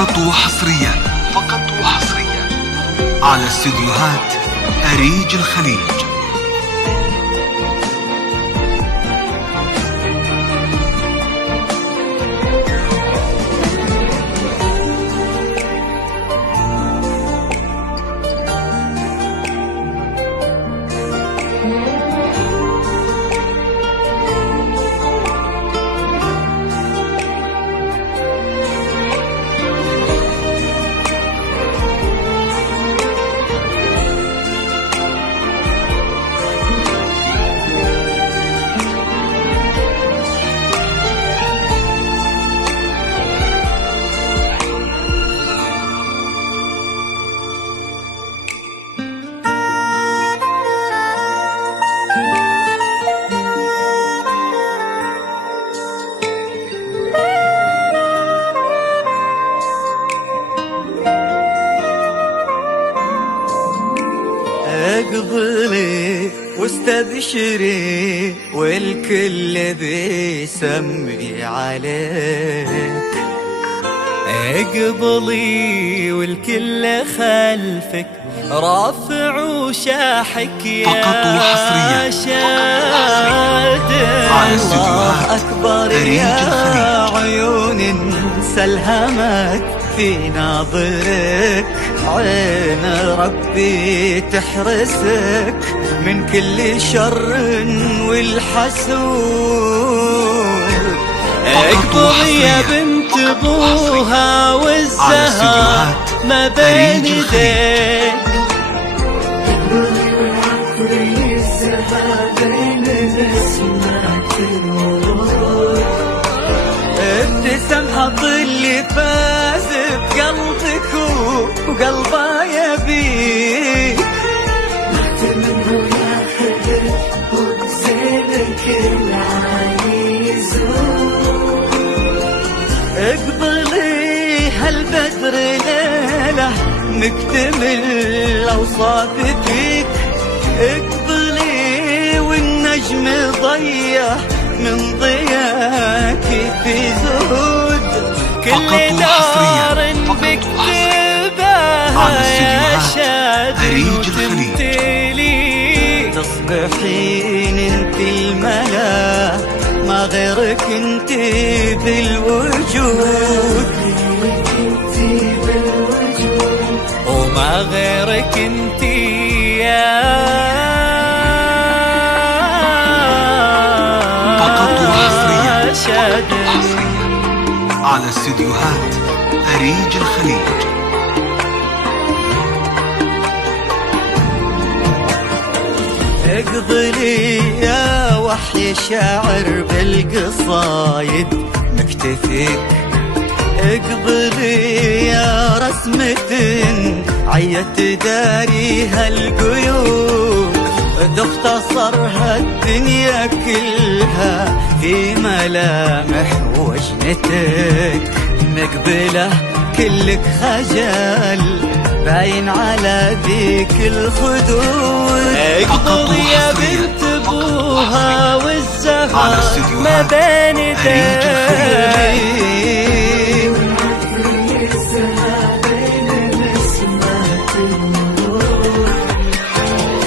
فقط وحصريا على استديوهات أريج الخليج. اقبلي واستبشري والكل بيسمي عليك. اقبلي والكل خلفك رافع وشاحك يا شاد. الله أكبر يا عيون انسى الهمك في ناظرك. عين ربي تحرسك من كل شر والحسود. اقبضي يا بنت ابوها والزهر ما بين يديك. اقبضي وعطري الزهر بين نسمات الورود. ابتسم حط اللي فاز بقلبك وقلبه يبيك. منه ياخذك وزينك العايز. اقبلي هالبدر ليله مكتمل اوصاف فيك. اقبلي والنجم ضيع من ضياك في زهود. كل دار بكتبها يا شاد وتمتلي. تصبحين انت الملا ما غيرك انت بالوجود. وما غيرك انت يا شاد. على استديوهات أريج الخليج. اقبلي يا وحي شاعر بالقصايد مكتفيك. اقبلي يا رسمة عيت داريها القيود. اختصرها الدنيا كلها في ملامح وجنتك. مقبلة كلك خجل باين على ذيك الخدود. اقبضي يا بنت ابوها والزهر ما بين يديك.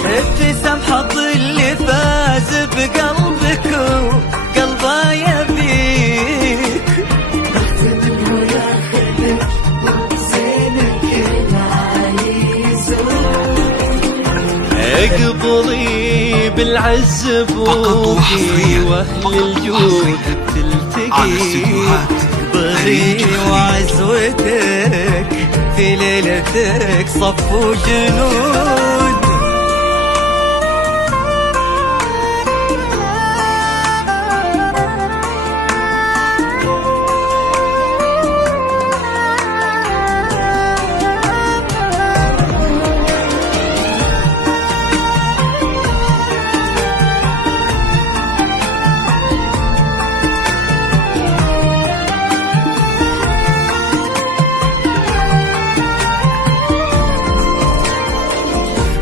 ابتسم حظ اللي فاز بقلبك وقلبه يبيك. منه ياخذك وزينك العايز. اقبلي بالعز بوكي واهل الجود تلتقي. اقبلي وعزوتك في ليلتك صفوا جنود.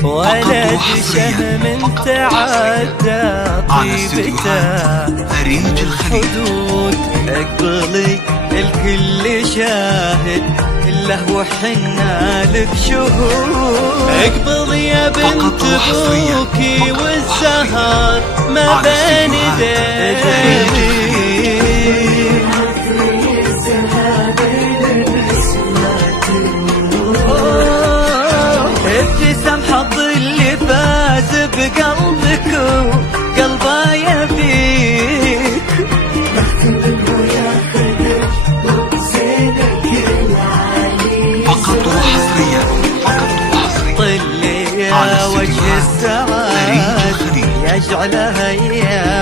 ولد شهم تعدى طيبته الحدود. اقبلي الكل شاهد له وحنا لك شهود. اقبض يا بنت ابوكي والزهر ما بين يديك. ابتسم حظ اللي فاز بقلبك وقلبه يبيك. فقط وحصريا طلي يا وجه السعادة يجعلها ايام